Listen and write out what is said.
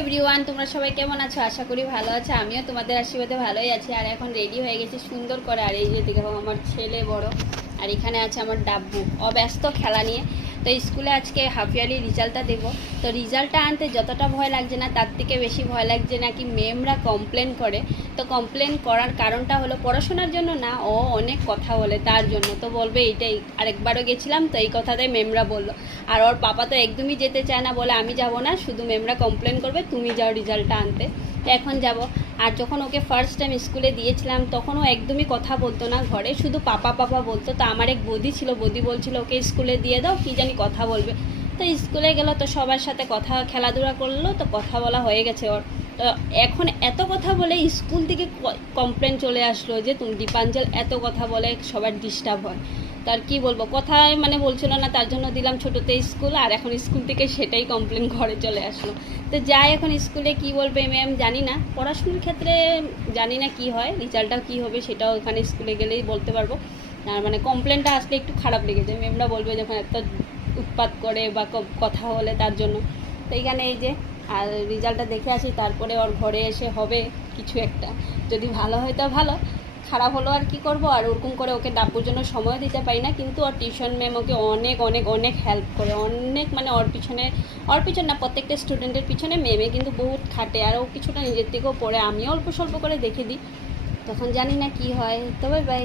Everyone, তোমরা সবাই কেমন আছো? আশা করি ভালো আছো। আমিও তোমাদের আশীর্বাদে ভালোই আছি। আর এখন রেডি হয়ে গেছি সুন্দর করে। আর এই যে দেখো আমার ছেলে বড়, আর এখানে আছে আমার ডাব্বু, অব্যস্ত খেলা নিয়ে। তো স্কুলে আজকে হাফ ইয়ারলি রেজাল্টটা দেবো। তো রেজাল্টটা আনতে যতটা ভয় লাগছে না, তার থেকে বেশি ভয় লাগছে নাকি ম্যামরা কমপ্লেন করে। তো কমপ্লেন করার কারণটা হলো পড়াশোনার জন্য না, ও অনেক কথা বলে তার জন্য। তো বলবে এইটাই। আরেকবারও গেছিলাম তো এই কথাটাই ম্যামরা বললো। আর ওর পাপা তো একদমই যেতে চায় না, বলে আমি যাব না, শুধু ম্যামরা কমপ্লেন করবে, তুমি যাও রেজাল্টটা আনতে। তো এখন যাব। আর যখন ওকে ফার্স্ট টাইম স্কুলে দিয়েছিলাম তখন ও একদমই কথা বলতো না, ঘরে শুধু পাপা পাপা বলতো। তো আমার এক বৌদি ছিল, বৌদি বলছিল ওকে স্কুলে দিয়ে দাও, কী জানি কথা বলবে। তো স্কুলে গেল, তো সবার সাথে কথা খেলাধুলা করলো, তো কথা বলা হয়ে গেছে ওর। তো এখন এত কথা বলে স্কুল থেকে কমপ্লেন চলে আসলো যে তুমি দীপাঞ্জল এত কথা বলে, সবার ডিস্টার্ব হয়। তার কি বলবো, কথায় মানে বলছিল না, তার জন্য দিলাম ছোটোতে স্কুল। আর এখন স্কুল থেকে সেটাই কমপ্লেন ঘরে চলে আসলো। তো যাই, এখন স্কুলে কি বলবে ম্যাম জানি না। পড়াশোনার ক্ষেত্রে জানি না কি হয়, রেজাল্টটাও কী হবে সেটাও এখানে স্কুলে গেলেই বলতে পারবো। আর মানে কমপ্লেনটা আসলে একটু খারাপ লেগেছে, ম্যামরা বলবে যখন এত উৎপাত করে বা কথা বলে তার জন্য। তো এইখানে এই যে, আর রেজাল্টটা দেখে আসি, তারপরে ওর ঘরে এসে হবে কিছু একটা। যদি ভালো হয় তো ভালো, খারাপ হলো আর কি করব। আর ওরকম করে ওকে ডাব্বুর জন্য সময় দিতে পারি না, কিন্তু ওর টিউশন ম্যাম ওকে অনেক অনেক অনেক হেল্প করে, অনেক মানে ওর পিছনে না, প্রত্যেকটা স্টুডেন্টের পিছনে ম্যামে কিন্তু বহুত খাটে। আর ও কিছুটা নিজের থেকেও পড়ে, আমিও অল্প স্বল্প করে দেখে দিই। তখন জানি না কি হয়। তবে বাই।